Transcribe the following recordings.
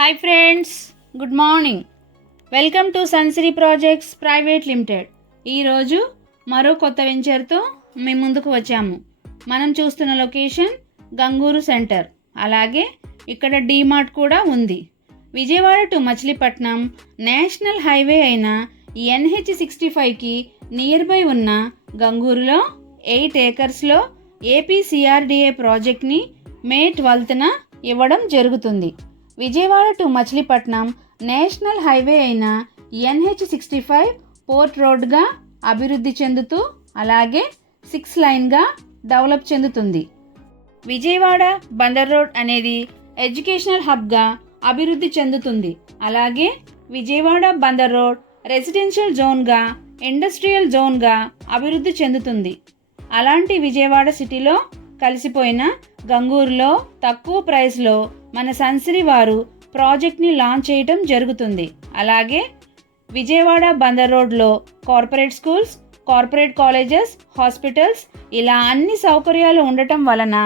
Hi friends, good morning. Welcome to Sunsiri projects private limited. ఈరోజు మరో కొత్త వెంచర్తో మేము ముందుకు వచ్చాము. మనం చూస్తున్న లొకేషన్ గంగూరు సెంటర్. అలాగే ఇక్కడ డీమార్ట్ కూడా ఉంది. Vijayawada to Machilipatnam national highway అయిన NH65కి నియర్ బై ఉన్న గంగూరులో 8 ఏకర్స్లో ఏపీసీఆర్డీఏ ప్రాజెక్ట్ని మే 12న ఇవ్వడం జరుగుతుంది. Vijayawada to Machilipatnam national highway అయిన NH65 పోర్ట్ రోడ్గా అభివృద్ధి చెందుతూ అలాగే 6 లైన్గా డెవలప్ చెందుతుంది. విజయవాడ బందర్ రోడ్ అనేది ఎడ్యుకేషనల్ హబ్గా అభివృద్ధి చెందుతుంది. అలాగే విజయవాడ బందర్ రోడ్ రెసిడెన్షియల్ జోన్గా, ఇండస్ట్రియల్ జోన్గా అభివృద్ధి చెందుతుంది. అలాంటి విజయవాడ సిటీలో కలిసిపోయిన గంగూరులో తక్కువ ప్రైస్లో మన సన్సిరీ వారు ప్రాజెక్ట్ని లాంచ్ చేయడం జరుగుతుంది. అలాగే విజయవాడ బందర్ రోడ్లో corporate schools, corporate colleges, hospitals ఇలా అన్ని సౌకర్యాలు ఉండటం వలన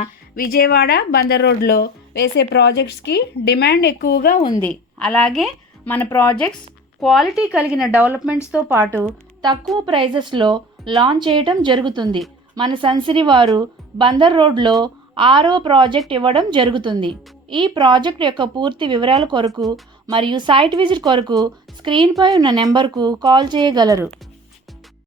విజయవాడ బందర్ రోడ్లో వేసే ప్రాజెక్ట్స్కి డిమాండ్ ఎక్కువగా ఉంది. అలాగే మన ప్రాజెక్ట్స్ క్వాలిటీ కలిగిన డెవలప్మెంట్స్తో పాటు తక్కువ ప్రైజెస్లో లాంచ్ చేయడం జరుగుతుంది. మన సన్సిరీ వారు బందర్ రోడ్లో 6వ ప్రాజెక్ట్ ఇవ్వడం జరుగుతుంది. ఈ ప్రాజెక్ట్ యొక్క పూర్తి వివరాల కొరకు మరియు సైట్ విజిట్ కొరకు స్క్రీన్పై ఉన్న నెంబర్కు కాల్ చేయగలరు.